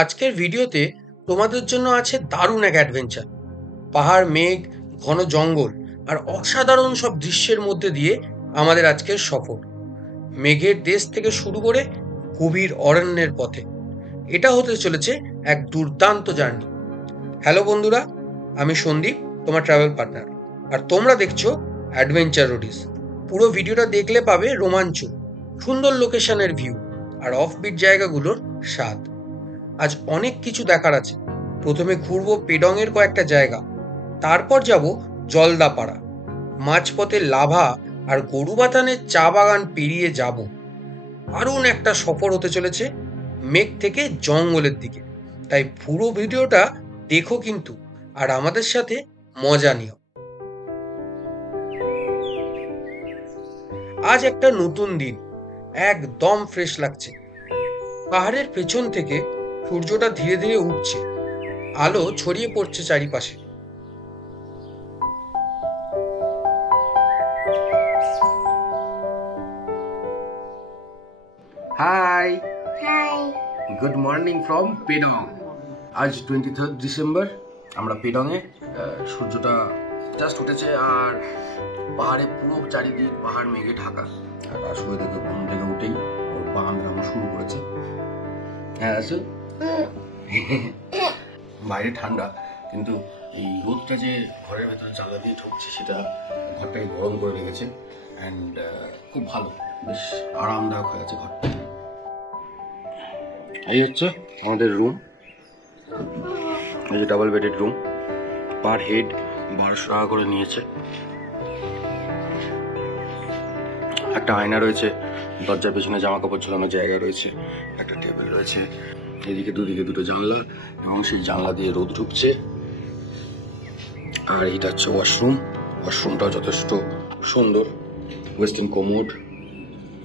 আজকের ভিডিওতে তোমাদের জন্য আছে দারুণ এক অ্যাডভেঞ্চার। পাহাড়, মেঘ, ঘন জঙ্গল আর অসাধারণ সব দৃশ্যের মধ্যে দিয়ে আমাদের আজকের সফর। মেঘের দেশ থেকে শুরু করে গভীর অরণ্যের পথে। এটা হতে চলেছে এক দুর্দান্ত জার্নি। হ্যালো বন্ধুরা, আমি সন্দীপ, তোমার ট্রাভেল পার্টনার, আর তোমরা দেখছো অ্যাডভেঞ্চার রোডিস। পুরো ভিডিওটা দেখলে পাবে রোমাঞ্চ, সুন্দর লোকেশনের ভিউ আর অফবিট জায়গাগুলোর স্বাদ। আজ অনেক কিছু দেখার আছে। প্রথমে ঘুরবো পেডংয়ের কয়েকটা জায়গা, তারপর যাব জলদাপাড়া, মাঝপথে লাভা আর গরুবাথানের চা বাগান পেরিয়ে যাব দারুণ একটা সফর হতে চলেছে মেঘ থেকে জঙ্গলের দিকে। তাই পুরো ভিডিওটা দেখো কিন্তু, আর আমাদের সাথে মজা নিও। আজ একটা নতুন দিন, একদম ফ্রেশ লাগছে। পাহাড়ের পেছন থেকে সূর্যটা ধীরে ধীরে উঠছে, আলো ছড়িয়ে পড়ছে চারিপাশে। Hi, hi. Good morning from Pedong. আজ 23 ডিসেম্বর। আমরা পেডংয়ে, সূর্যটা জাস্ট উঠেছে আর পাহাড়ে পুরো চারিদিক পাহাড় মেঘে ঢাকা। আর আসলে দেখে ঘুম থেকে উঠেই ওর বাগান রান্না শুরু করেছে। হ্যাঁ আসো। বাইরে ঠান্ডা, কিন্তু এই রোদটা যে ঘরের ভেতরে জানলা দিয়ে ঢুকছে সেটা ঘরটাকে গরম করে রেখেছে। অ্যান্ড খুব ভালো, বেশ আরামদায়ক হয়ে আছে ঘরটা। এই হচ্ছে আমাদের রুম, এই যে double bedded room. Per head 1200 টাকা করে নিয়েছে। একটা আয়না রয়েছে, দরজার পেছনে জামা কাপড় ঝোলানোর জায়গা রয়েছে, একটা টেবিল রয়েছে, এদিকে দুদিকে দুটো জানলা এবং সেই জানলা দিয়ে রোদ ঢুকছে। আর এইটা হচ্ছে ওয়াশরুম। ওয়াশরুমটাও যথেষ্ট সুন্দর, ওয়েস্টার্ন কোমোড,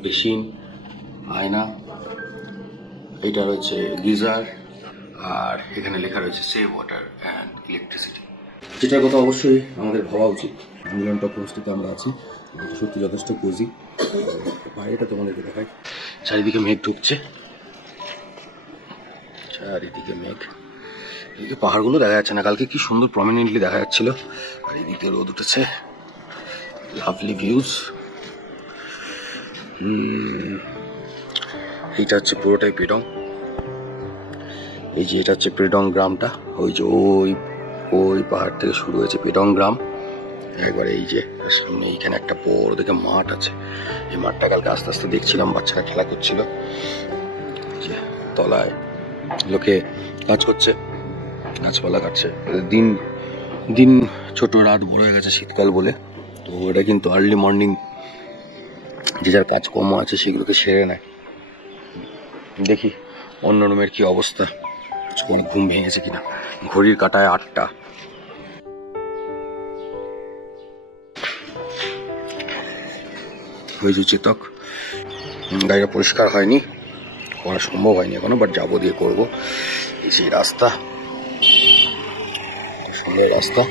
বেসিন, আয়না, এইটা রয়েছে গিজার, আর এখানে লেখা রয়েছে সেভ ওয়াটার অ্যান্ড ইলেকট্রিসিটি। যেটার কথা অবশ্যই আমাদের ভাবা উচিত। মিলন টপ হোস্টেতে আমরা আছি, সত্যি যথেষ্ট কোজি। বাইরেটা তোমাদেরকে দেখাই, চারিদিকে মেঘ ঢুকছে, চারিদিকে মেঘ। এদিকে পাহাড়গুলো দেখা যাচ্ছে না, কালকে কি সুন্দর প্রমিনেন্টলি দেখা যাচ্ছিল। আর এদিকে রোদ উঠেছে, লাভলি ভিউজ। এইটা হচ্ছে পুরোটাই পেডং। এই যে এটা হচ্ছে পেডং গ্রামটা, ওই যে ওই পাহাড় থেকে শুরু হয়েছে পেডং গ্রাম। একবারে এই যে সামনে এইখানে একটা বড় দেখে মাঠ আছে। এই মাঠটা কালকে আস্তে আস্তে দেখছিলাম, বাচ্চারা খেলা করছিল। যে তলায় লোকে কাজ করছে, গাছপালা কাটছে। দিন দিন ছোট, রাত বড় হয়ে গেছে শীতকাল বলে। তো এটা কিন্তু আর্লি মর্নিং যে যার কাজকর্ম আছে সেগুলোকে সেরে নেয়। দেখি অন্য রুমের কি অবস্থা, কোনো ঘুম ভেঙেছে কিনা। ঘড়ির কাঁটায় 8টা। হয়েছে চেতক, গাড়িটা পরিষ্কার হয়নি, করা সম্ভব হয়নি এখনো, বাট যাবো দিয়ে করবো। এই সেই রাস্তা, সুন্দর রাস্তা।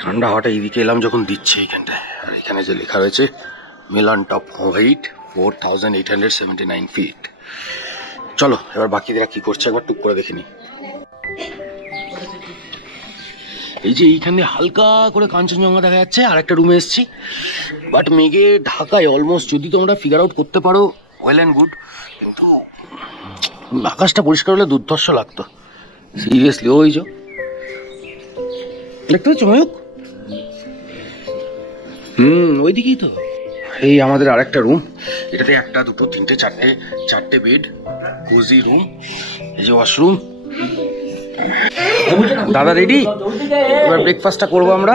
ঠান্ডা হাওয়াটা এইদিকে এলাম যখন দিচ্ছে এইখানটায়। আর এখানে যে লেখা রয়েছে মিলন টপ হাইট 4879 ফিট। চলো এবার বাকিরা কি করছে একবার টুক করে দেখে নি। এই যে এইখানে হালকা করে কাঞ্চনজঙ্ঘা দেখা যাচ্ছে। আর একটা রুমে এসেছি, বাট মেঘে ঢাকায় অলমোস্ট। যদি তোমরা ফিগার আউট করতে পারো ওয়েল অ্যান্ড গুড, কিন্তু আকাশটা পরিষ্কার হলে দুর্ধর্ষ লাগতো সিরিয়াসলি। ওই যে দেখতে পাচ্ছ ময়ূক, ওইদিকেই তো। এই আমাদের আর একটা রুম, এটাতে 1, 2, 3, 4টে বেড, কোজি রুম। এই যে ওয়াশরুম। দাদা রেডি, এবার ব্রেকফাস্টটা করবো আমরা।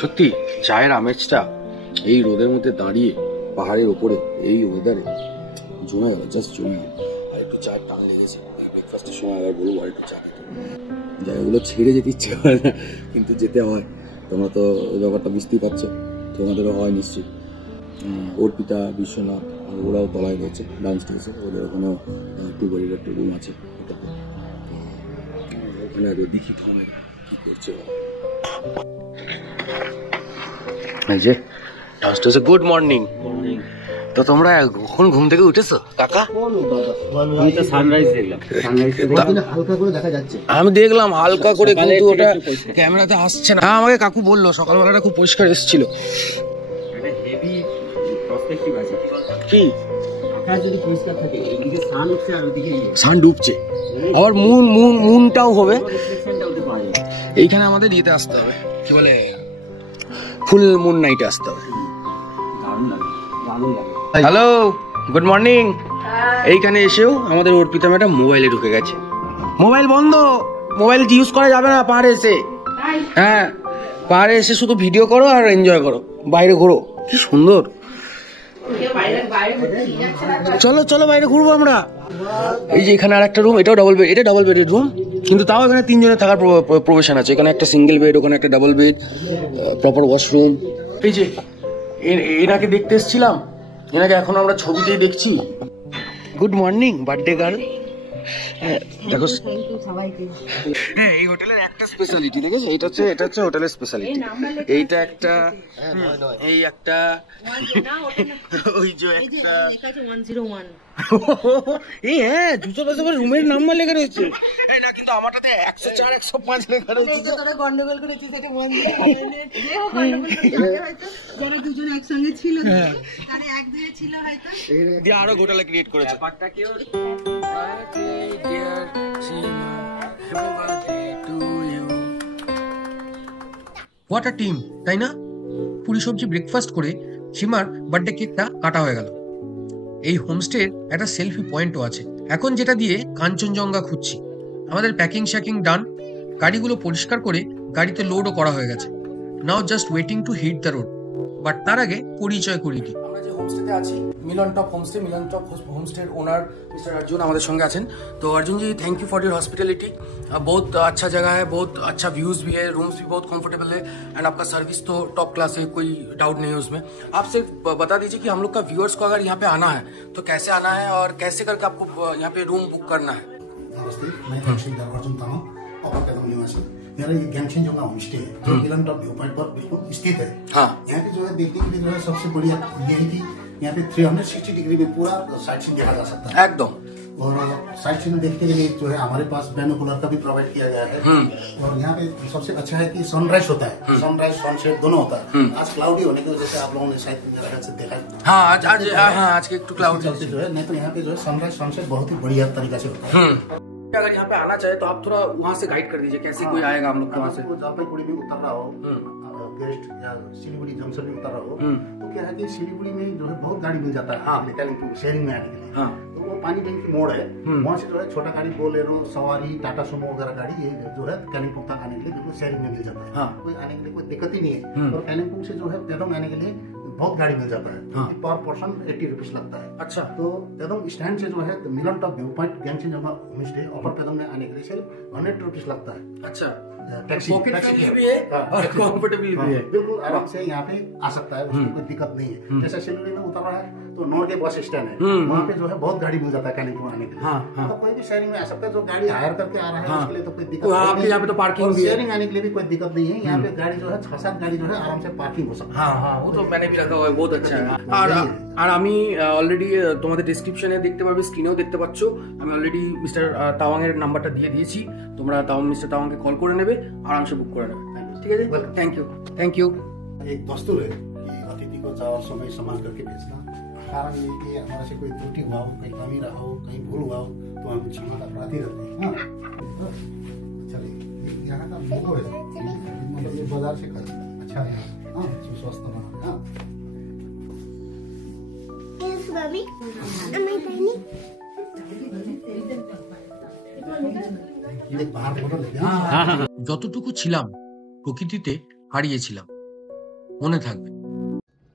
সত্যি চায়ের আমেজটা এই রোদের মধ্যে দাঁড়িয়ে পাহাড়ের ওপরে এই ওয়েদারে জমে গেল, জাস্ট জমে গেল। আর একটু চায়ের টান লেগেছে ব্রেকফাস্টের সময়। আবার বলবো আর একটু চা। জায়গাগুলো ছেড়ে যেতে ইচ্ছে হয় না, কিন্তু যেতে হয়। তোমরা তো ওই ব্যাপারটা বুঝতেই পারছো, তোমাদেরও হয় নিশ্চয়ই। অর্পিতা, বিশ্বনাথ ওরাও তলায় রয়েছে, ডান্স স্টেজে। ওদের ওখানেও 2 বাড়ির একটা রুম আছে ওটাতে। ওখানে দেখি সময় কি করছে। এই যে ডান্স স্টেজে গুড মর্নিং। তো তোমরা কখন ঘুম থেকে উঠেছো কাকা? আমি তো সানরাইজ দেখলাম, হালকা করে দেখা যাচ্ছে। আমি দেখলাম হালকা করে, কিন্তু ওটা ক্যামেরাতে আসছে না। হ্যাঁ, আমাকে কাকু বললো সকালবেলাটা খুব পরিষ্কার এসেছিল। একটা হেভি প্রসপেক্টিভ আছে। কি আকাশ যদি পরিষ্কার থাকে, এদিকে সান উঠছে আর ওদিকে সান ডুবছে, আবার মুনটাও হবে। রিফ্লেকশনটা ওটা পাওয়া যায়। এইখানে আমাদের ইয়েতে আসতে হবে, কি বলে, ফুল মুন নাইটে আসতে হবে। দারুণ লাগে, দারুণ লাগে। Hello, good morning. এইখানে এসেও আমাদের অর্পিতা ম্যাডাম মোবাইলে ঢুকে গেছে। মোবাইল বন্ধ, মোবাইল ইউজ করা যাবে না পাহাড়ে এসে। হ্যাঁ, পাহাড়ে এসে শুধু ভিডিও করো আর এনজয় করো, বাইরে ঘোরো। কি সুন্দর। চলো চলো বাইরে ঘুরবো আমরা। এই যে এখানে আর একটা রুম, এটাও ডাবল বেড, এটা ডাবল বেডের রুম, কিন্তু তাও এখানে 3 জনের থাকার প্রভিশন আছে। এখানে একটা সিঙ্গেল বেড, ওখানে একটা ডাবল বেড, প্রপার ওয়াশরুম। এই যে এনাকে দেখতে এসেছিলাম, এনাকে এখন আমরা ছবিতেই দেখছি। Good morning birthday girl. দেখো, হ্যাঁ, এই হোটেলের একটা স্পেশালিটি দেখেছো, এটা হচ্ছে হোটেলের স্পেশালিটি। এইটা একটা, এই একটা, ওই যে একটা, এই হ্যাঁ 200 রুমের নাম্বার লেখা রয়েছে। এই না, কিন্তু আমারটাতে 104 105 লেখা রয়েছে। তোরা গন্ডগোল করেছিস, এটা বন্ধ যারা দুজন একসঙ্গে ছিল, তারা এক দুয়ে ছিল হয়তো, দিয়ে আরো হোটেলে ক্রিয়েট করেছে। ব্যাপারটা কি হলো? হোয়াট আ টিম, তাই না? পুরি সবজি ব্রেকফাস্ট করে সীমার বার্থডে কেকটা কাটা হয়ে গেল। এই হোমস্টের একটা সেলফি পয়েন্টও আছে। এখন যেটা দিয়ে কাঞ্চনজঙ্ঘা খুঁজছি। আমাদের প্যাকিং শ্যাকিং ডান, গাড়িগুলো পরিষ্কার করে গাড়িতে লোডও করা হয়ে গেছে। Now just waiting to hit the road. But তার আগে পরিচয় করিয়ে দিই। আমরা যে হোমস্টেতে আছি, Milan top homestay, Milan top হোমস্টের ওনার मिस्टर अर्जुन हमारे संगे आছেন। तो Arjun ji, thank you for your hospitality. बहुत अच्छा जगह है, बहुत अच्छा व्यूज भी है, रूम्स भी बहुत कंफर्टेबल है, एंड आपका सर्विस तो टॉप क्लास है, कोई डाउट नहीं है उसमें। आप सिर्फ बता दीजिए कि हम लोग का व्यूअर्स को अगर यहाँ पे आना है तो कैसे आना है और कैसे करके आपको यहाँ पे रूम बुक करना है। नमस्ते, मैं तहसीलदार अर्जुन तामाङ, अपर कदम निवासी। मेरा ये ज्ञानचंद होम स्टे है, जो मिलन टॉप व्यू पॉइंट पर बिल्कुल स्थित है। हाँ, यहाँ पे जो है देखने के लिए जो है सबसे बढ़िया ये है कि यहाँ पे 360 डिग्री में पूरा साइट सीन देखा जा सकता है एकदम। और साइट सीन देखने के लिए जो है हमारे पास बाइनोकुलर का भी प्रोवाइड किया गया है। और यहाँ पे सबसे अच्छा है कि सनराइज होता है, सनराइज सनसेट दोनों होता है। आज क्लाउडी होने की वजह से आप लोगों ने शायद से देखा। हाँ, आज के टू क्लाउड जो है, नहीं तो यहाँ पे जो है सनराइज सनसेट बहुत ही बढ़िया तरीका से होता है। अगर यहाँ पे आना चाहे तो आप थोड़ा वहाँ से गाइड कर दीजिए, कैसे कोई आएगा हम लोग के वहाँ से। जलपाईगुड़ी में उतर रहा हो, गेस्ट या सिलीगुड़ी जंक्शन में उतर रहा हो, तो क्या है कि सिलीगुड़ी में जो है बहुत गाड़ी मिल जाता है शेयरिंग में आने के लिए। तो वो पानी टैंक की मोड़ है, वहाँ से जो है छोटा गाड़ी, बोलेरो, सवारी, टाटा सुमो वगैरह गाड़ी, ये जो है कालिम्पोंग तक आने के लिए बिल्कुल शेयरिंग में मिल जाता है। कोई आने के लिए कोई दिक्कत ही नहीं है। और कालिम्पोंग से जो है पेडोंग आने के लिए बहुत गाड़ी मिल जाता है। पर पर्सन 80 रुपीज लगता है। अच्छा, तो पेडोंग स्टैंड से जो है Milan top view point Gyanchand homestay Upper Pedong में आने के लिए सिर्फ 100 रुपीज लगता है। अच्छा, टैक्सी भी है और कंफर्टेबल भी है। बिल्कुल आराम से यहाँ पे आ सकता है, उसमें कोई दिक्कत नहीं है। जैसे सिलीगुड़ी में उतर रहा है तो नॉर्थ के बस स्टैंड है, वहाँ पे जो है बहुत गाड़ी मिल जाता है कालिम्पोंग आने के लिए। तो कोई भी शेयरिंग में आ सकता है, जो गाड़ी हायर करके आ रहा है उसके लिए तो कोई दिक्कत नहीं है। यहाँ पे तो पार्किंग भी है, शेयरिंग आने के लिए भी कोई दिक्कत नहीं है। यहाँ पे गाड़ी जो है 6-7 गाड़ी जो है आराम से पार्किंग हो सकता है। हाँ, वो तो मैंने भी रखा हुआ है, बहुत अच्छा है। আর আমি অলরেডি তোমাদের ডেসক্রিপশনে দেখতে পাবে, স্ক্রিনেও দেখতে পাচ্ছ, আমি অলরেডি মিস্টার তাওয়াং এর নাম্বারটা দিয়ে দিয়েছি। তোমরা মিস্টার তাওয়াংকে কল করে নেবে, আরামসে বুক করে নেবে। ঠিক আছে, থ্যাংক ইউ। एक दस्तूर है कि अतिथि को चावल समय सम्मान करके भेजना। कारण ये कि हमारे से कोई त्रुटि हुआ हो, कहीं कमी रहा हो, कहीं भूल हुआ हो, तो हम क्षमा का प्रार्थी रहते हैं। हाँ, तो चलिए, यहाँ का मोटो है मतलब ये बाजार से खरीद अच्छा है। हाँ, स्वस्थ बना। हाँ, যতটুকু ছিলাম প্রকৃতিতে হারিয়েছিলাম, মনে থাকবে।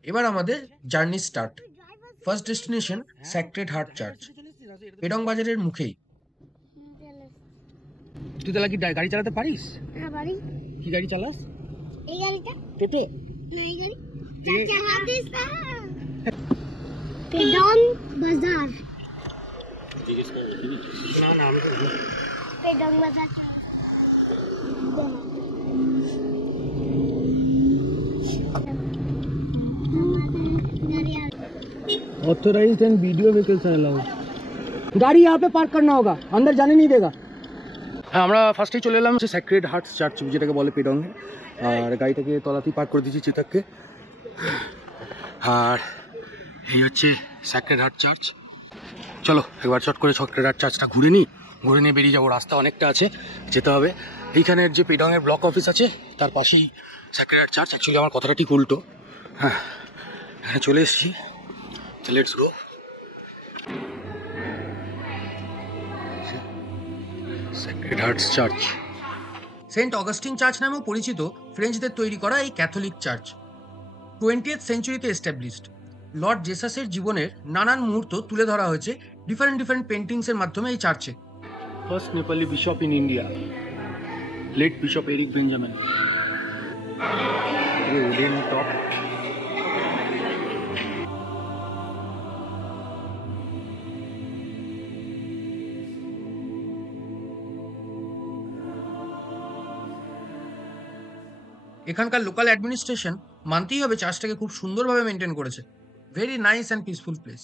এবার আমাদের journey start. First destination sacred heart church, Pedong বাজারের মুখেই। তুই তাহলে কি গাড়ি চালাতে পারিস? হ্যাঁ পারি। কি গাড়ি চালাস? এই গাড়িটা? টোটো? না, এই গাড়ি চালাতিস না। পেডং বাজার। জিজ্ঞেস করবো না আমি তো পেডং বাজার। Authorized and video vehicles are allowed. गाड़ी यहाँ पे पार्क करना होगा, अंदर जाने नहीं देगा। হ্যাঁ, আমরা ফার্স্টেই চলে এলাম স্যাক্রেড হার্টস চার্চ, যেটাকে বলে পেডংয়ে। আর গাড়িটাকে তলাতেই পার্ক করে দিয়েছি চিতাককে। আর এই হচ্ছে স্যাক্রেড হার্ট চার্চ। চলো একবার চট করে স্যাক্রেড হার্ট চার্চটা ঘুরে নিই, ঘুরে নিয়ে বেরিয়ে যাবো। রাস্তা অনেকটা আছে, যেতে হবে। এইখানের যে পেডংয়ের ব্লক অফিস আছে তার পাশেই স্যাক্রেড হার্ট চার্চ। অ্যাকচুয়ালি আমার কথাটা ঠিক উল্টো। হ্যাঁ, এখানে চলে এসেছি। Let's go. Sacred Hearts Church. Saint Augustine Church নামেও পরিচিত ফ্রেঞ্চদের তৈরি করা এই ক্যাথলিক চার্চ 20th সেঞ্চুরিতে এস্টাবলিশড। লর্ড জেসাসের জীবনের নানান মুহূর্ত তুলে ধরা হয়েছে ডিফারেন্ট পেন্টিংসের মাধ্যমে এই চার্চে। First Nepali bishop in India, late bishop Eric Benjamin. Wooden top. এখানকার লোকাল অ্যাডমিনিস্ট্রেশন মানতেই হবে চার্চটাকে খুব সুন্দরভাবে মেনটেন করেছে। Very nice and peaceful place.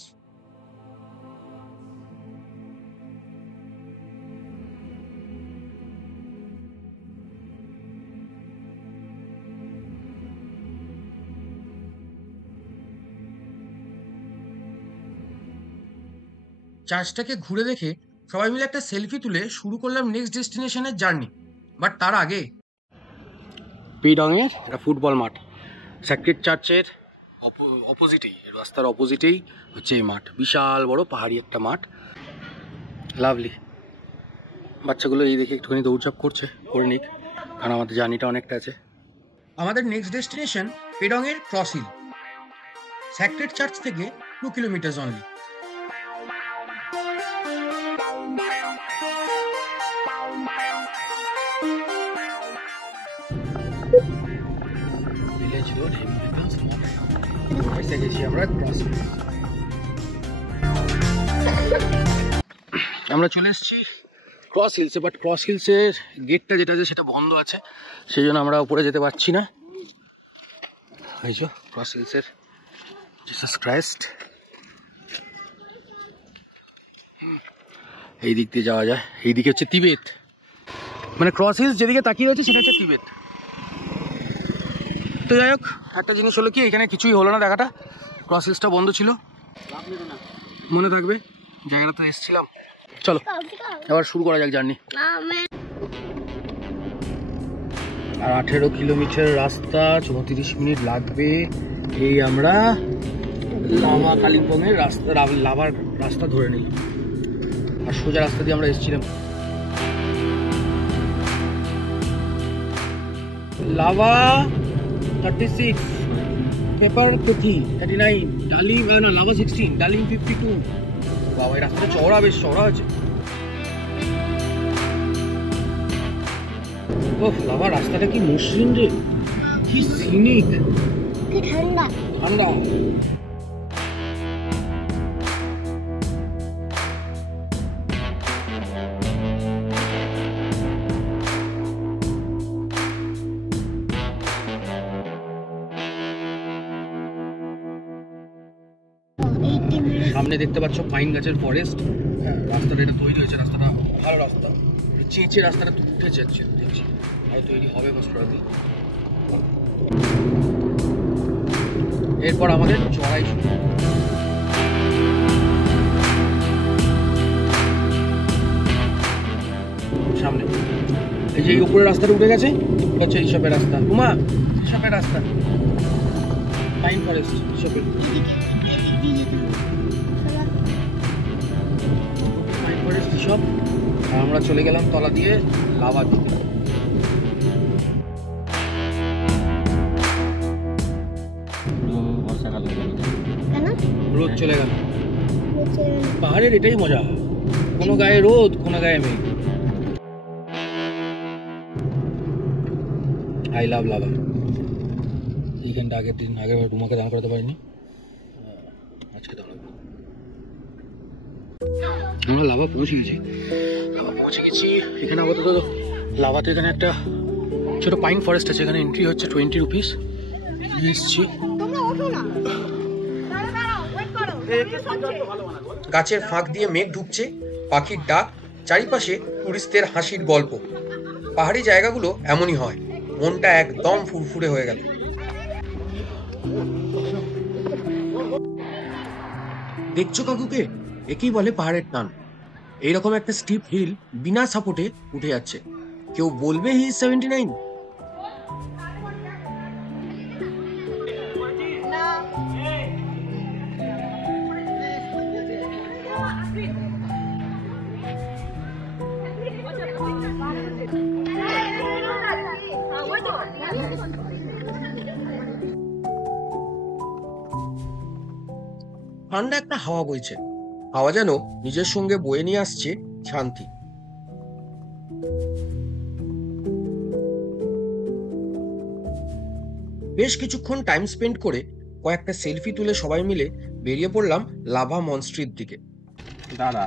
চার্চটাকে ঘুরে দেখে সবাই মিলে একটা সেলফি তুলে শুরু করলাম নেক্সট ডেস্টিনেশনের জার্নি। বাট তার আগে পেডংয়ের একটা ফুটবল মাঠ, স্যাক্রেড চার্চের অপোজিটেই, রাস্তার অপোজিটেই হচ্ছে এই মাঠ। বিশাল বড় পাহাড়ি একটা মাঠ, লাভলি। বাচ্চাগুলো এই দেখে একটুখানি দৌড়ঝাঁপ করছে, করে নিক, কারণ আমাদের জার্নিটা অনেকটা আছে। আমাদের নেক্সট ডেস্টিনেশন পেডংয়ের ক্রস হিল, স্যাক্রেড চার্চ থেকে 2 কিলোমিটার অনলি। আমরা চলে এসেছি ক্রস হিলসে, বাট ক্রস হিলসের গেটটা যেটা আছে সেটা বন্ধ আছে, সেই জন্য আমরা উপরে যেতে পারছি না। এই যে ক্রস হিলসের জিসাস ক্রাইস্ট, এই দিক দিয়ে যাওয়া যায়। এই দিকে হচ্ছে তিবেত, মানে ক্রস হিলস যেদিকে তাকিয়ে রয়েছে সেটা হচ্ছে তিবেত। তো যাই হোক, একটা জিনিস হলো কি, এখানে কিছুই হলো না দেখাটা, ক্রস হিলসটা বন্ধ ছিল। মনে থাকবে জায়গাটা তো এসেছিলাম। চলো এবার শুরু করা যাক জার্নি। আর 18 কিলোমিটার রাস্তা, 34 মিনিট লাগবে। এই আমরা লাভা কালিম্পংয়ের রাস্তা, লাভার রাস্তা ধরে নিলাম। আর সোজা রাস্তা দিয়ে আমরা এসেছিলাম। লাভা 36, পেপার 39, ডালিম না লাভা 16, ডালিম 52। বাবা, এই রাস্তাটা চওড়া, বেশ চওড়া আছে। ওহ, লাভা রাস্তাটা কি মসৃণ রে, কি সিনিক, কি ঠান্ডা ঠান্ডা। সামনে দেখতে পাচ্ছ পাইন গাছের ফরেস্ট। রাস্তাটা এটা তৈরি হয়েছে, রাস্তাটা ভালো রাস্তা। চেঁচে রাস্তাটা তুলতে যাচ্ছে, দেখছি আর তৈরি হবে বস্ত্রাদি। এরপর আমাদের চড়াই শুরু। সামনে এই যে উপরে রাস্তাটা উঠে গেছে, হচ্ছে এইসবের রাস্তা। উমা, এইসবের রাস্তা, পাইন ফরেস্ট এইসবের। সব আমরা চলে গেলাম তলা দিয়ে লাভা দিকে। রোদ চলে গেল, পাহাড়ের এটাই মজা, কোনো গায়ে রোদ, কোনো গায়ে মেঘ। I love lava. এইখানটা আগের দিন আগে রুমাকে দান করাতে পারিনি, আজকে দাঁড়াবো। আমরা লাভা পৌঁছে গেছি। এখানে আপাতত লাভাতে এখানে একটা ছোট পাইন ফরেস্ট আছে, এখানে এন্ট্রি হচ্ছে 20 রুপিস। এসছি গাছের ফাঁক দিয়ে মেঘ ঢুকছে, পাখির ডাক, চারিপাশে টুরিস্টদের হাসির গল্প। পাহাড়ি জায়গাগুলো এমনই হয়, মনটা একদম ফুরফুরে হয়ে গেল। দেখছো কাকুকে, একেই বলে পাহাড়ের টান। এইরকম একটা স্টিপ হিল বিনা সাপোর্টে উঠে যাচ্ছে, কেউ বলবে হি 79? ঠান্ডা একটা হাওয়া বইছে, হাওয়া যেন নিজের সঙ্গে বয়ে নিয়ে আসছে শান্তি। বেশ কিছুক্ষণ টাইম স্পেন্ড করে কয়েকটা সেলফি তুলে সবাই মিলে বেরিয়ে পড়লাম লাভা মনস্ট্রির দিকে। দাদা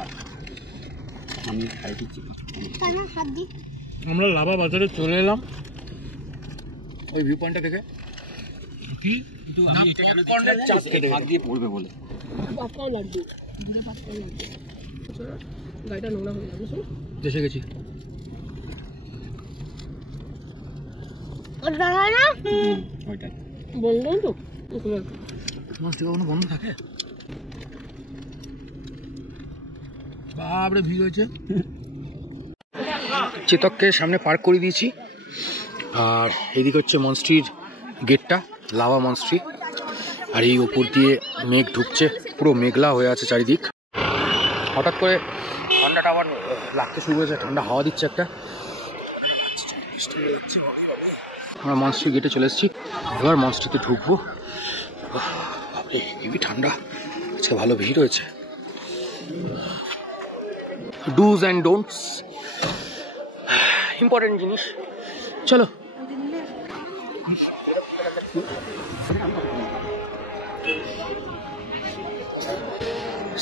আমি খাই দিচ্ছি। হাত দি। আমরা লাভা বাজারে চলে এলাম ওই ভিউ পয়েন্টটা থেকে। কি ভাগ দিয়ে পড়বে বলে এসে গেছি। ওইটা বললাম তো মাছটা কখনো বন্ধ থাকে? বাপরে ভিড় হয়েছে। চেতককে সামনে পার্ক করে দিয়েছি, আর এদিকে হচ্ছে মনস্ট্রির গেটটা, লাভা মনস্ট্রি। আর এই ওপর দিয়ে মেঘ ঢুকছে, পুরো মেঘলা হয়ে আছে চারিদিক। হঠাৎ করে ঠান্ডাটা আবার লাগতে শুরু হয়েছে, ঠান্ডা হাওয়া দিচ্ছে একটা। আমরা মনস্ট্রি গেটে চলে এসেছি, এবার মনস্ট্রিতে ঢুকবো। হেবি ঠান্ডা, আজকে ভালো ভিড় হয়েছে। ডুজ অ্যান্ড ডোন্টস, ইম্পর্টেন্ট জিনিস। চলো।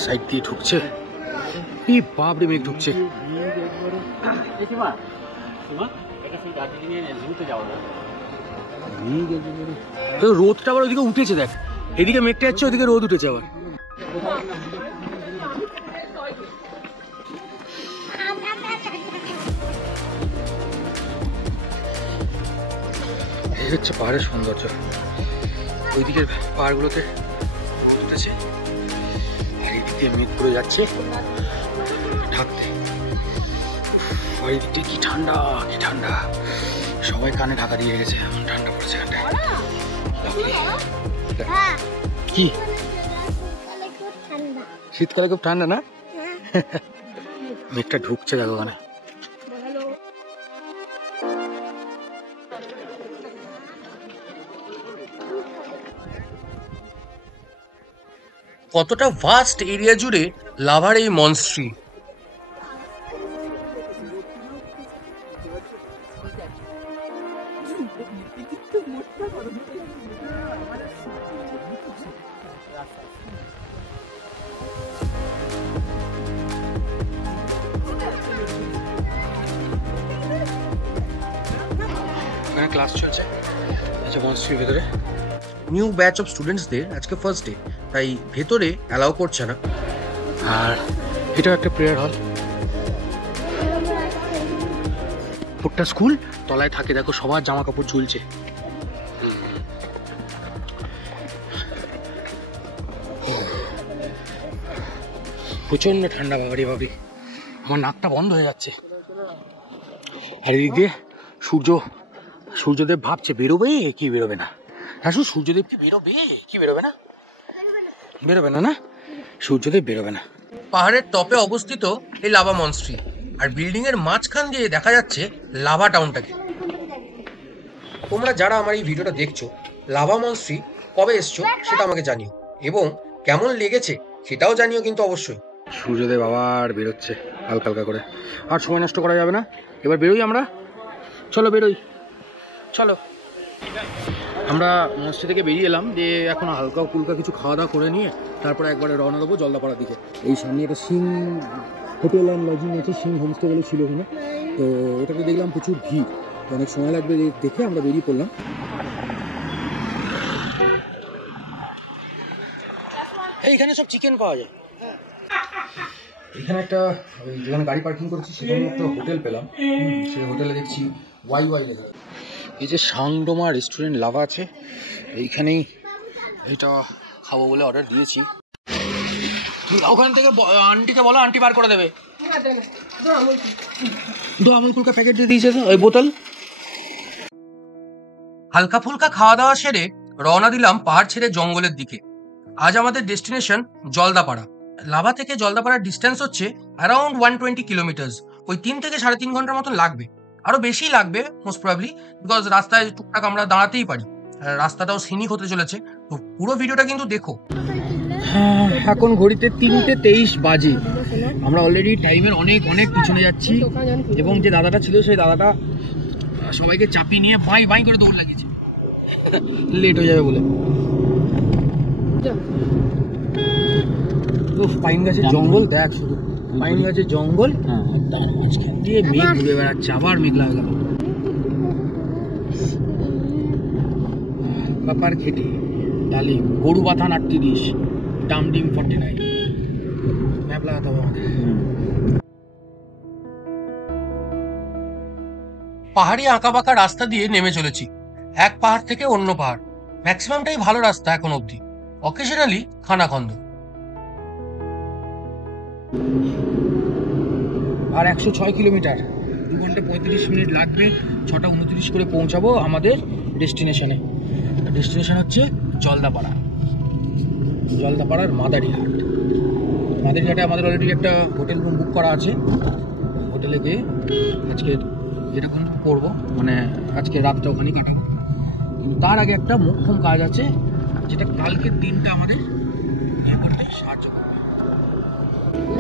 সাইড দিয়ে ঢুকছে, এই বাপরে মেঘ ঢুকছে। রোদটা আবার ওইদিকে উঠেছে, দেখ এদিকে মেঘটা যাচ্ছে, ওইদিকে রোদ উঠেছে আবার। এই হচ্ছে পাহাড়ের সৌন্দর্য, ওইদিকের পাহাড়গুলোতে উঠেছে, আর এই দিক দিয়ে মেঘ করে যাচ্ছে ঢাকতে। আর এই দিকটা কি ঠান্ডা, কি ঠান্ডা, সবাই কানে ঢাকা দিয়ে গেছে, এমন ঠান্ডা পড়েছে এখানটায়। কি শীতকালে খুব ঠান্ডা না? মেঘটা ঢুকছে দেখো ওখানে। কতটা ভাস্ট এরিয়া জুড়ে লাভার এই মনস্ট্রি। এখানে ক্লাস চলছে, আচ্ছা মনস্ট্রির ভেতরে নিউ ব্যাচ অফ স্টুডেন্টসদের আজকে ফার্স্ট ডে, তাই ভেতরে অ্যালাউ করছে না। আর এটা একটা প্রেয়ার হল, একটা স্কুল, তলায় থাকে দেখো সবার জামা কাপড় ঝুলছে। প্রচন্ড ঠান্ডা বাবারি বাবরি, আমার নাকটা বন্ধ হয়ে যাচ্ছে। আর এদিক দিয়ে সূর্যদেব ভাবছে বেরোবে কি বেরোবে না। আসলে সূর্যদেব কি বেরোবে কি বেরোবে না? বেরোবে না, না সূর্যদেব বেরোবে না। পাহাড়ের টপে অবস্থিত এই লাভা মনস্ট্রি, আর বিল্ডিং এর মাঝখান দিয়ে দেখা যাচ্ছে লাভা টাউনটাকে। তোমরা যারা আমার এই ভিডিওটা দেখছো, লাভা মনস্ট্রি কবে এসছো সেটা আমাকে জানিও, এবং কেমন লেগেছে সেটাও জানিও কিন্তু অবশ্যই। সূর্যদেব আবার বেরোচ্ছে হালকা হালকা করে, আর সময় নষ্ট করা যাবে না, এবার বেরোই আমরা। চলো বেরোই, চলো। আমরা মনস্ট্রি থেকে বেরিয়ে এলাম, যে এখন হালকা ফুলকা কিছু খাওয়া দাওয়া করে নিয়ে তারপরে একবারে রওনা দেবো জলদাপাড়ার দিকে। এই সামনে একটা সিং হোটেল অ্যান্ড লজিং আছে, সিং হোমস্টে বলে ছিল ওখানে, তো ওটাকে দেখলাম প্রচুর ভিড়, অনেক সময় লাগবে দেখে আমরা বেরিয়ে পড়লাম। এই এখানে সব চিকেন পাওয়া যায়। এখানে একটা যেখানে গাড়ি পার্কিং করেছি সেখানে একটা হোটেল পেলাম, সেই হোটেলে দেখছি ওয়াই লেখা। এই যে সাংডোমা রেস্টুরেন্ট লাভা আছে, এইখানেই এটা খাবো বলে অর্ডার দিয়েছি। ওখান থেকে আন্টিকে বলো, আন্টি বার করে দেবে। দো আমুল কুল কা প্যাকেট দিয়ে দিয়েছে তো, ওই বোতল। হালকা ফুলকা খাওয়া দাওয়া সেরে রওনা দিলাম পাহাড় ছেড়ে জঙ্গলের দিকে। আজ আমাদের ডেস্টিনেশন জলদাপাড়া। লাভা থেকে জলদাপাড়ার ডিস্টেন্স হচ্ছে অ্যারাউন্ড 120 কিলোমিটার্স। ওই 3 থেকে 3.5 ঘন্টার মতন লাগবে, আরো বেশি লাগবে মোস্ট প্রবাবলি, বিকজ রাস্তায় টুকটাক আমরা দাঁড়াতেই পারি। রাস্তাটাও সিনিক হতে চলেছে, তো পুরো ভিডিওটা কিন্তু দেখো। এখন ঘড়িতে 3:23 বাজে। আমরা অলরেডি টাইমের অনেক অনেক পিছনে যাচ্ছি, এবং যে দাদাটা ছিল সেই দাদাটা সবাইকে চাপিয়ে নিয়ে বাই বাই করে দৌড় লাগিয়েছে লেট হয়ে যাবে বলে। পাইন গাছের জঙ্গল দেখ, শুধু পাইন গাছের জঙ্গল, তার মাঝখান দিয়ে মেঘ ঘুরে বেড়াচ্ছে, আবার মেঘ লাগা গেল। ব্যাপার খেটে ডালিম, গরু বাথান 38, ডামডিম 49। ম্যাপ লাগাতে হবে আমাদের। পাহাড়ি আঁকাবাঁকা রাস্তা দিয়ে নেমে চলেছি, এক পাহাড় থেকে অন্য পাহাড়। ম্যাক্সিমামটাই ভালো রাস্তা এখন অবধি, অকেশনালি খানাখন্দ। আর 106 কিলোমিটার, 2 ঘন্টা 35 মিনিট লাগবে। 6:29 করে পৌঁছাবো আমাদের ডেস্টিনেশনে। ডেস্টিনেশন হচ্ছে জলদাপাড়া, জলদাপাড়ার মাদারিঘাট। মাদারিঘাটে আমাদের অলরেডি একটা হোটেল রুম বুক করা আছে। হোটেলে গিয়ে আজকে যেটা করবো, মানে আজকে রাতটা ওখানে কাটাবো। কিন্তু তার আগে একটা মোক্ষম কাজ আছে, যেটা কালকের দিনটা আমাদের ইয়ে করতে সাহায্য করবে।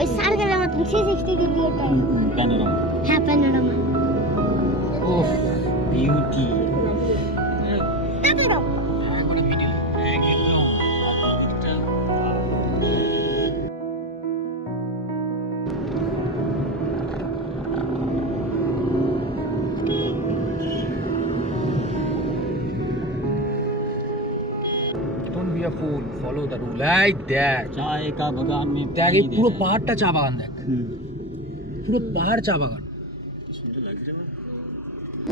ওই সার্কেলের মতন 360 ডিগ্রি এটা প্যানোরামা। হ্যাঁ, panorama. Oh beauty. Panorama. Don't be a fool, follow the rule like that. चाय का बागान में দেখ এই পুরো পাহাড়টা চা বাগান, দেখ পুরো পাহাড় চা বাগান।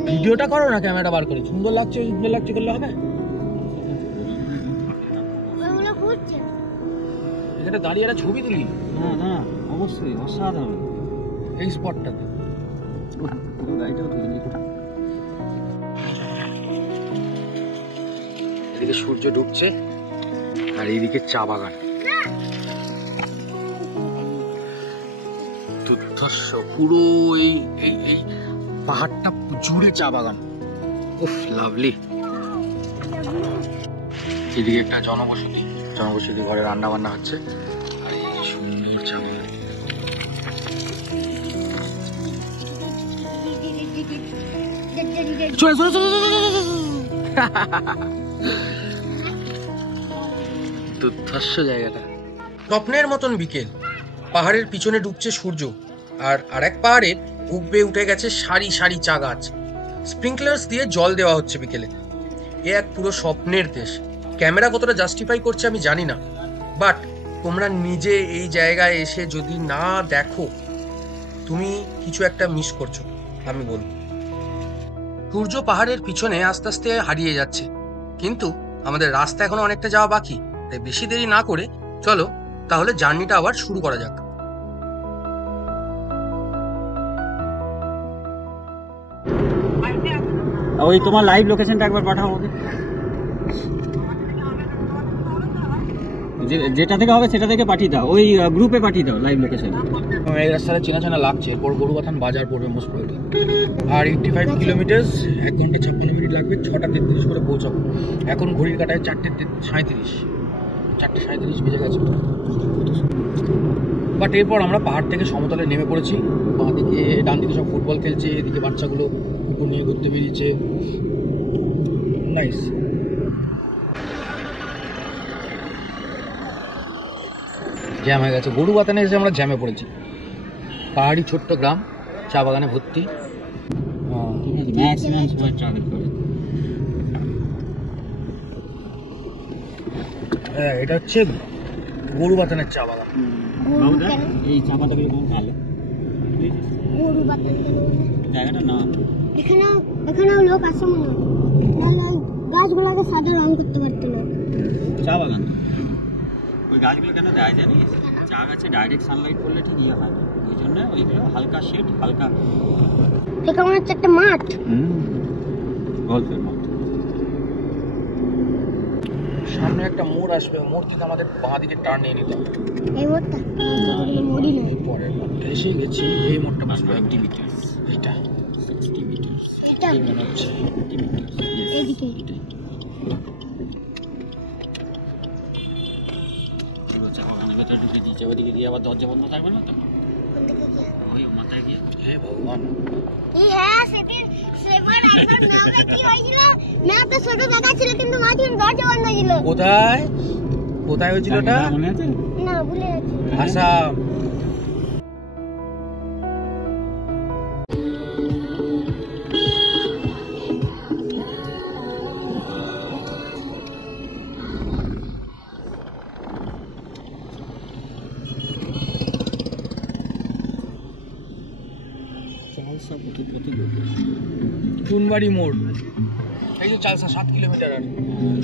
ভিডিওটা করো না ক্যামেরা বার করে, সুন্দর লাগছে সুন্দর লাগছে করলে হবে? ওগুলো ঘুরছে। এখানে দাঁড়িয়ে একটা ছবি তুলি না না, অবশ্যই অসাধারণ এই স্পটটাতে। পুরো গাড়িটাও তুলে নিই। এদিকে সূর্য ডুবছে আর এইদিকে চা বাগান। দুর্ধর্ষ পুরো এই পাহাড়টা জুড়ে চা বাগান। উফ লাভলি। এদিকে একটা জনবসতি ঘরে রান্না বান্না হচ্ছে, আর এই সুন্দর চা বাগান। চলে চলে চলে দুর্ধর্ষ জায়গাটা। স্বপ্নের মতন বিকেল, পাহাড়ের পিছনে ডুবছে সূর্য, আর আরেক পাহাড়ে উঠবে উঠে গেছে সারি সারি চা গাছ। স্প্রিংকলার্স দিয়ে জল দেওয়া হচ্ছে বিকেলে। এ এক পুরো স্বপ্নের দেশ। ক্যামেরা কতটা জাস্টিফাই করছে আমি জানি না, বাট তোমরা নিজে এই জায়গায় এসে যদি না দেখো, তুমি কিছু একটা মিস করছো আমি বলবো। সূর্য পাহাড়ের পিছনে আস্তে আস্তে হারিয়ে যাচ্ছে, কিন্তু আমাদের রাস্তা এখনো অনেকটা যাওয়া বাকি। তাই বেশি দেরি না করে চলো তাহলে জার্নিটা আবার শুরু করা যাক। ওই তোমার লাইভ লোকেশনটা একবার পাঠাও আমাকে, যেটা থেকে হবে সেটা থেকে পাঠিয়ে দাও, ওই গ্রুপে পাঠিয়ে দাও লাইভ লোকেশন। এই রাস্তাটা চেনা চেনা লাগছে, এরপর গরুবাথান বাজার পড়বে মোস্ট প্রবলি। আর 85 কিলোমিটার, 1 ঘন্টা 56 মিনিট লাগবে। 6:33 করে পৌঁছাবো। এখন ঘড়ির কাটায় 4:37, 4:37 বেজে গেছে। বাট এরপর আমরা পাহাড় থেকে সমতলে নেমে পড়েছি। বাঁদিকে ডান দিকে সব ফুটবল খেলছে, এদিকে বাচ্চাগুলো কুকুর নিয়ে ঘুরতে বেরিয়েছে। নাইস। জ্যাম হয়ে গেছে, গরুবাথানে এসে আমরা জ্যামে পড়েছি। পাহাড়ি ছোট্ট গ্রাম, চা বাগানে ভর্তি। ম্যাক্সিমাম সময় ট্রাভেল করে। এটা হচ্ছে গরু বাতানের চা বাগান। গরু কেন? এই চা পাতা গুলো কেমন ভালো গরু বাতান কেন? জায়গাটা না এখানেও লোক আছে মনে হয়, নাহলে গাছগুলোকে সাদা রং করতে পারতো না। চা বাগান তো। ওই গাছগুলো কেন দেয় জানিস? চা গাছে ডাইরেক্ট সানলাইট পড়লে ঠিক ইয়ে হয় না, ওই জন্য ওইগুলো হালকা শেড, হালকা এটা মনে হচ্ছে একটা মাঠ। গল্পের মাঠ। সামনে একটা মোড় আসবে, মোড় থেকে আমাদের বাঁ দিকে টার্ন নিয়ে নিতে হবে। এই মোড়টা, এই মোড়ই না, পরের মোড়টা এসে গেছি, এই মোড়টা বাস বুঝবে 50 মিটার্স, এইটা 60 মিটার্স, এটা মনে হচ্ছে। 50 মিটার্স। এইদিকে। পুরো চা বাগানের ভেতরে ঢুকে দিয়েছে, ওদিকে দিয়ে আবার দরজা বন্ধ থাকবে না তো, ওই মাথায় গিয়ে। হে ভগবান, এই হ্যাঁ, সেবার একবার ম্যাপে কি হয়েছিল, ম্যাপে ছোট জায়গা ছিল কিন্তু মাঝখানে দরজা বন্ধ ছিল। কোথায় কোথায় হয়েছিল ওটা? মনে আছে? না, ভুলে গেছি। আসাম। চালসা প্রতি চুনবাড়ি মোড়, এই যে চালসা 7 কিলোমিটার, আর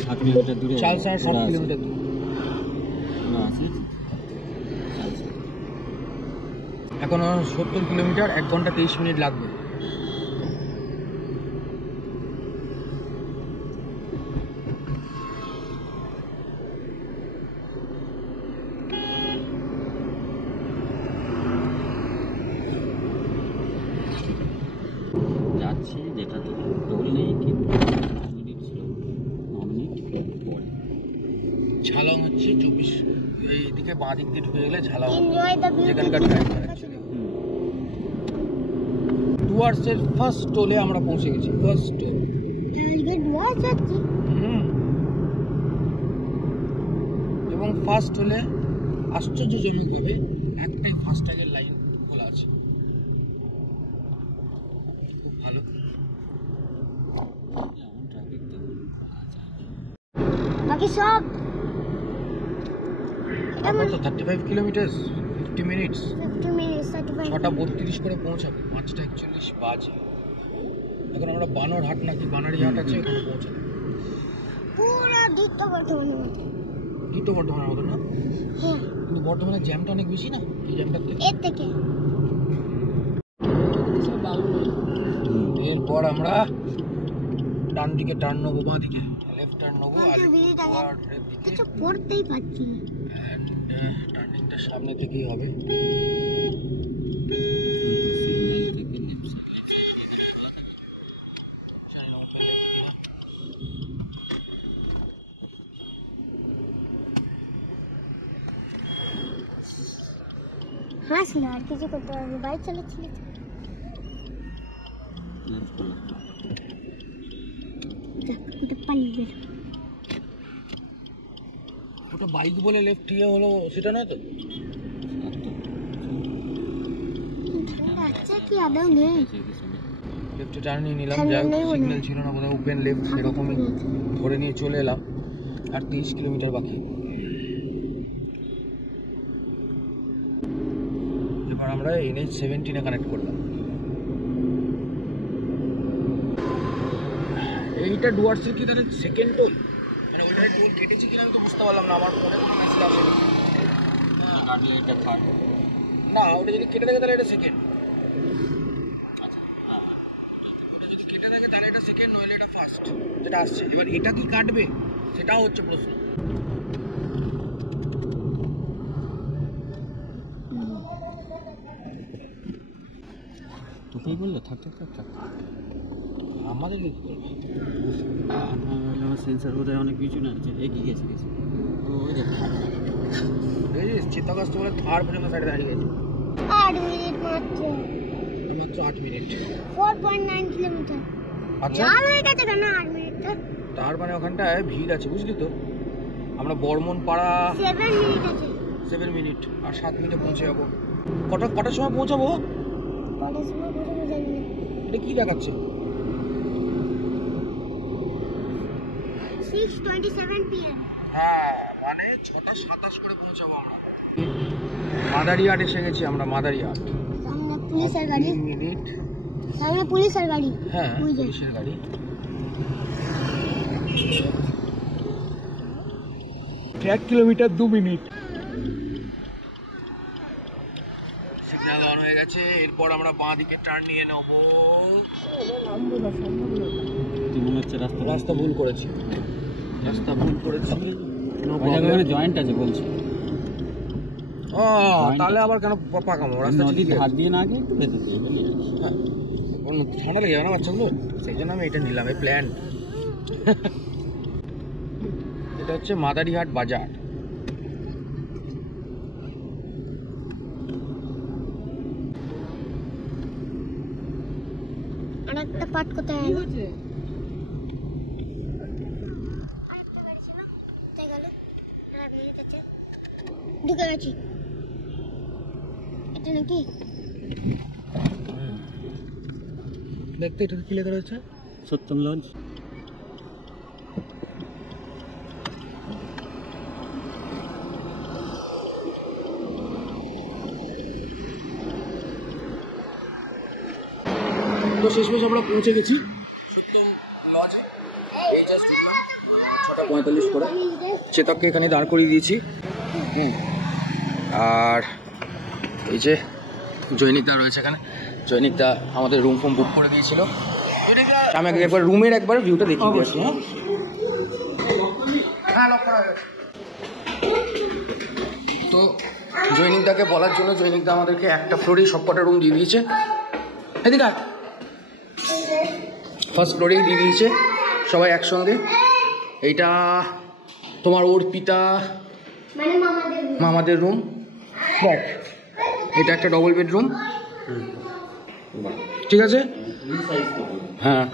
7 কিলোমিটার দূরে চালসা 7 কিলোমিটার দূর। না আছে এখনো 70 কিলোমিটার, 1 ঘন্টা 23 মিনিট লাগবে। যাচ্ছি, যেটা তো টোল নেই কিন্তু মিনিট ছিল, 9 মিনিট পরে। ঝালং হচ্ছে 24, এইদিকে বাঁ দিক দিয়ে ঢুকে গেলে ঝালং, এনজয় দ্য ভিউ। যেখানকার টাইম ডুয়ার্সের ফার্স্ট টোলে আমরা পৌঁছে গেছি। First toll. আজকে ডুয়ার্স যাচ্ছি। এবং ফার্স্ট টোলে আশ্চর্যজনকভাবে একটাই ফাস্ট্যাগের লাইন খোলা আছে, খুব ভালো। এমন ট্রাফিক তো বাকি সব এটা কত 35 কিলোমিটার 50 মিনিটস, 50 মিনিট 35। 6:32 করে পৌঁছাবো, 5:41 বাজে। এখন আমরা বানরহাট নাকি বানারীহাট আছে, ওখানে পৌঁছাবো। পুরো দুটো বর্তমানে মতো। দুটো বর্ধমানের মতো না, হ্যাঁ, কিন্তু বর্ধমানের জ্যামটা অনেক বেশি না, এই জ্যামটার থেকে। এর থেকে এরপর আমরা ডান দিকে টার্ন নেবো, বাঁ দিকে লেফট টার্ন নেবো, আলিপুরদুয়ারের দিকে। কিছু পড়তেই পারছি না। অ্যান্ড টার্নিংটা সামনে থেকেই হবে। হাস না, আর কিছু করতে পারবি, বাইক চালাচ্ছিল। এটা পালিয়ে গেল। ওটা বাইক বলে লেফট ইয়ে হলো, সেটা নয় তো? ঠান্ডা আছে কি আদৌ নেই? লেফটে টার্ন নিয়ে নিলাম, ঠান্ডা যাই হোক নেই মনে হয়। সিগন্যাল ছিল না বোধহয়, ওপেন লেফট সেরকমই ধরে নিয়ে চলে এলাম। আর 30 কিলোমিটার বাকি। এবার আমরা NH 17 কানেক্ট করলাম। এইটা ডুয়ার্সের কি তাহলে সেকেন্ড টোল? মানে ওইটা টোল কেটেছি কিনা আমি তো বুঝতে পারলাম না, আমার ফোনে কোনো মেসেজ আসেনি। কাটলে এটা থার্ড। না, ওটা যদি কেটে থাকে তাহলে এটা সেকেন্ড। ওটা যদি কেটে থাকে তাহলে এটা সেকেন্ড, নইলে এটা ফার্স্ট যেটা আসছে। এবার এটা কি কাটবে সেটাও হচ্ছে প্রশ্ন। তোকেই বললো থাক থাক থাক থাক। আমাদের কি করবে? আমার সেন্সার বোধহয় অনেক কিছু না আছে, এগিয়ে গেছে গেছে। ওই দেখ এই যে চিত্তাকাস্ত বলে থার্ড পর্যন্ত সাইডে দাঁড়িয়ে গেছে। 8 মিনিট মাত্র। মাত্র 8 মিনিট। 4.9 কিলোমিটার। আচ্ছা, আর হয়ে গেছে কেন 8 মিনিট? তার মানে ওখানটায় ভিড় আছে, বুঝলি তো। আমরা বর্মন পাড়া 7 মিনিট আছে। 7 মিনিট আর 7 মিনিটে পৌঁছে যাবো। কটার সময় পৌঁছাবো? কটার সময় পৌঁছাবো জানি না। এটা কি দেখাচ্ছে? 6:27 PM। হ্যাঁ, মানে 6:27 করে পৌঁছাবো আমরা। মাদারিহাট এসে গেছি আমরা, মাদারিহাট। সামনে পুলিশের গাড়ি, 3 মিনিট। সামনে পুলিশের গাড়ি। হ্যাঁ, পুলিশের গাড়ি। 1 কিলোমিটার 2 মিনিট। সিগন্যাল অন হয়ে গেছে, এরপর আমরা বাঁ দিকে টার্ন নিয়ে নেব। মনে হচ্ছে রাস্তা ভুল করেছি, জয়েন্ট আছে বলছি। তাহলে আবার কেন পাকামো? রাস্তা ঠিক আছে, হাত দিয়ে না আগে একটু যেতে দিই। ঠান্ডা লেগে যাবে না বাচ্চাগুলো, সেই জন্য আমি এটা নিলাম, এই প্ল্যান। এটা হচ্ছে মাদারিহাট বাজার। আর একটা পাট কোথায় আছে? আরেকটা গাড়ি ছিল, কোথায় গেল? আর 1 মিনিট আছে, ঢুকে গেছি। এটা নাকি দেখতে এটা কি লেখা রয়েছে? সত্যম লঞ্চ। তো শেষমেশ আমরা পৌঁছে গেছি সত্যম লজে। এই জাস্ট 6:45 করে চেতককে এখানে দাঁড় করিয়ে দিয়েছি। আর এই যে জৈনিকদা রয়েছে এখানে। জৈনিকদা আমাদের রুম ফোম বুক করে দিয়েছিল। আমি একবার রুমের একবার ভিউটা দেখিয়ে দিয়েছি। হ্যাঁ, লক করা হয়েছে। তো জৈনিকদাকে বলার জন্য জৈনিকদা আমাদেরকে একটা ফ্লোরেই সবকটা রুম দিয়ে দিয়েছে। এদিকে ফার্স্ট ফ্লোরেই দিয়ে দিয়েছে সবাই একসঙ্গে। এইটা তোমার অর্পিতা মানে মামাদের রুম। দেখ, এটা একটা ডবল বেডরুম, ঠিক আছে? হ্যাঁ,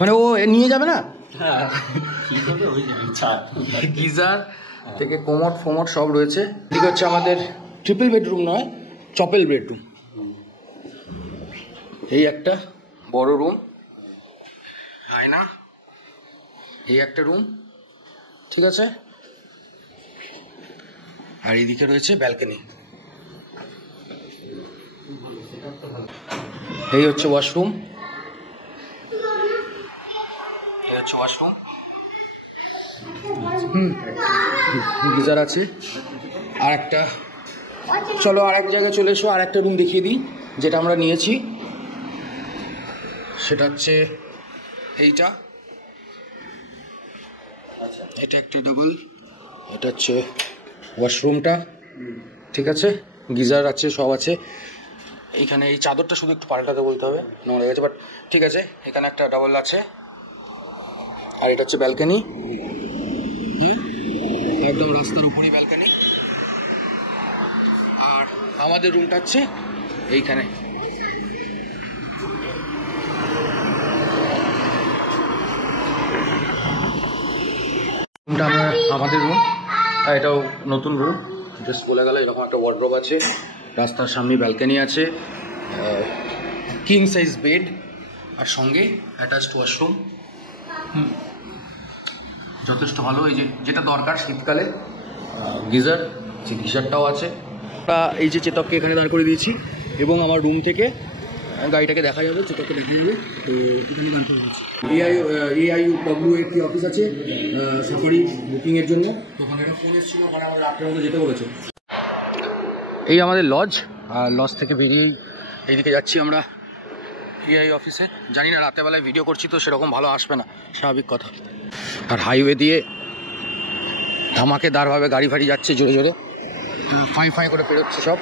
মানে ও নিয়ে যাবে না, গিজার থেকে কোমোড ফোমোড সব রয়েছে। ঠিক হচ্ছে আমাদের ট্রিপল বেডরুম নয়, চপেল বেডরুম। এই একটা বড় রুম, আয়না, এই একটা রুম, ঠিক আছে? আর এইদিকে রয়েছে ব্যালকনি। এই হচ্ছে ওয়াশরুম, গিজার আছে। আর একটা, চলো আর এক জায়গায় চলে এসো, আর একটা রুম দেখিয়ে দিই যেটা আমরা নিয়েছি। সেটা হচ্ছে এইটা, এটা একটা ডাবল, এটা হচ্ছে ওয়াশরুমটা, ঠিক আছে? গিজার আছে, সব আছে। এইখানে এই চাদরটা শুধু একটু পাল্টাতে বলতে হবে, নোংরা হয়ে গেছে, বাট ঠিক আছে। এখানে একটা ডাবল আছে। আর এটা হচ্ছে ব্যালকনি, একদম রাস্তার উপরই ব্যালকনি। আর আমাদের রুমটা হচ্ছে এইখানে। রুমটা আমাদের রুম, এটাও নতুন রুম, জাস্ট বলে গেল। এরকম একটা ওয়ার্ডরোব আছে, রাস্তার সামনে ব্যালকনি আছে, কিং সাইজ বেড, আর সঙ্গে অ্যাটাচড ওয়াশরুম। যথেষ্ট ভালো। এই যে যেটা দরকার শীতকালে, গিজার, যে গিজারটাও আছে। এই যে চেতককে এখানে দাঁড় করে দিয়েছি, এবং আমার রুম থেকে গাড়িটাকে দেখা যাবে, চেতককে দেখা যাবে। তো এখানে দাঁড় করে দিয়েছি। AIUWA কি অফিস আছে সাফারি বুকিংয়ের জন্য, তখন একটা ফোন এসেছিল, ওখানে আমার রাত্রের মধ্যে যেতে বলেছে। এই আমাদের লজ, আর লজ থেকে বেরিয়েই এইদিকে যাচ্ছি আমরা AI অফিসে। জানি না, রাতেরবেলায় ভিডিও করছি তো সেরকম ভালো আসবে না, স্বাভাবিক কথা। আর হাইওয়ে দিয়ে ধামাকেদারভাবে গাড়ি ফাড়ি যাচ্ছে জোরে জোরে, ফাঁই ফাঁই করে পেরোচ্ছে সব।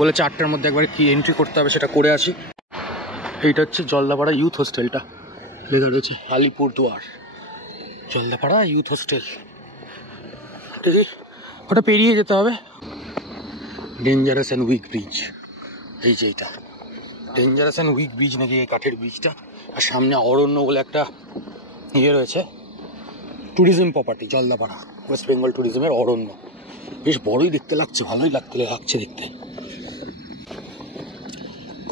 বলেছে 8টার মধ্যে একবার কি এন্ট্রি করতে হবে, সেটা করে আসি। এইটা হচ্ছে জলদাপাড়া ইউথ হোস্টেলটা, লেখা রয়েছে আলিপুরদুয়ার জলদাপাড়া ইউথ হোস্টেল। দেখি, ওটা পেরিয়ে যেতে হবে। ডেঞ্জারাস অ্যান্ড উইক ব্রিজ, এই যে এইটা ডেঞ্জারাস অ্যান্ড উইক ব্রিজ নাকি, এই কাঠের ব্রিজটা। আর সামনে অরণ্য বলে একটা ইয়ে রয়েছে, tourism property, Jaldapara West Bengal ট্যুরিজমের অরণ্য। বেশ বড়ই দেখতে লাগছে, ভালোই লাগছে দেখতে।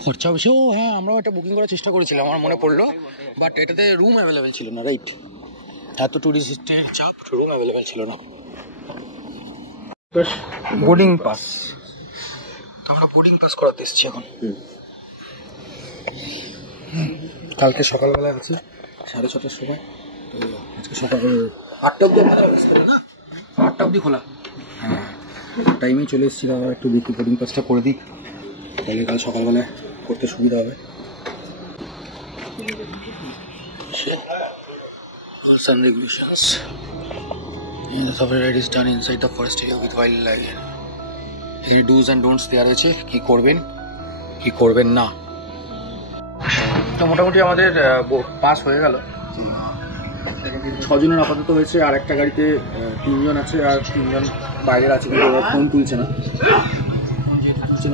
খরচা বেশি। ও হ্যাঁ, আমরাও একটা বুকিং করার চেষ্টা করেছিলাম, আমার মনে পড়লো, বাট এটাতে রুম অ্যাভেলেবেল ছিল না। রাইট, এত ট্যুরিস্টের চাপ, রুম অ্যাভেলেবেল ছিল না। বোর্ডিং পাস, তো আমরা বোর্ডিং পাস করাতে এসেছি এখন। কালকে সকালবেলায় আছি 6:30টার সময়, তো আজকে সকালে 8টা অব্দি না, 8টা অব্দি খোলা। হ্যাঁ, টাইমেই চলে এসেছি। দাদা একটু দেখি বোর্ডিং পাসটা করে দিই, তাহলে কাল সকালবেলায় করতে সুবিধা হবে। Some regulations. And the software is done inside the forest area with wildlife. এই do's and don'ts দেওয়া রয়েছে, কি করবেন কি করবেন না। তো মোটামুটি আমাদের পাস হয়ে গেল। 6 জনের আপাতত হয়েছে, আর একটা গাড়িতে 3 জন আছে, আর 3 জন বাইরের আছে, কিন্তু ওরা ফোন তুলছে না।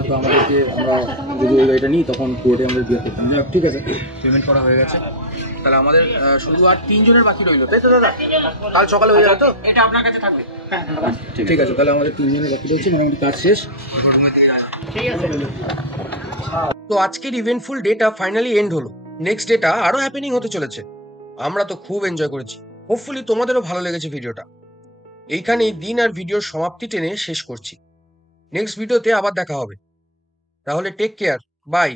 তো আমাদেরকে, আমরা যদি ওই গাড়িটা নিই তখন কোর্টে আমাদের দিয়ে করতাম। ঠিক আছে, পেমেন্ট করা হয়ে গেছে। তাহলে আমাদের শুধু আর 3 জনের বাকি রইল, তাই তো দাদা? কাল সকালে হয়ে যাবে তো? এটা আপনার কাছে থাকবে। ঠিক আছে, তাহলে আমাদের 3 জনের বাকি রয়েছে, মোটামুটি কাজ শেষ। ঠিক আছে। তো আজকের ইভেন্টফুল ডেটা ফাইনালি এন্ড হলো। নেক্সট ডেটা আরো হ্যাপেনিং হতে চলেছে। আমরা তো খুব এনজয় করেছি। হোপফুলি তোমাদেরও ভালো লেগেছে ভিডিওটা। এইখানেই দিন আর ভিডিওর সমাপ্তি টেনে শেষ করছি। নেক্সট ভিডিওতে আবার দেখা হবে। তাহলে টেক কেয়ার, বাই।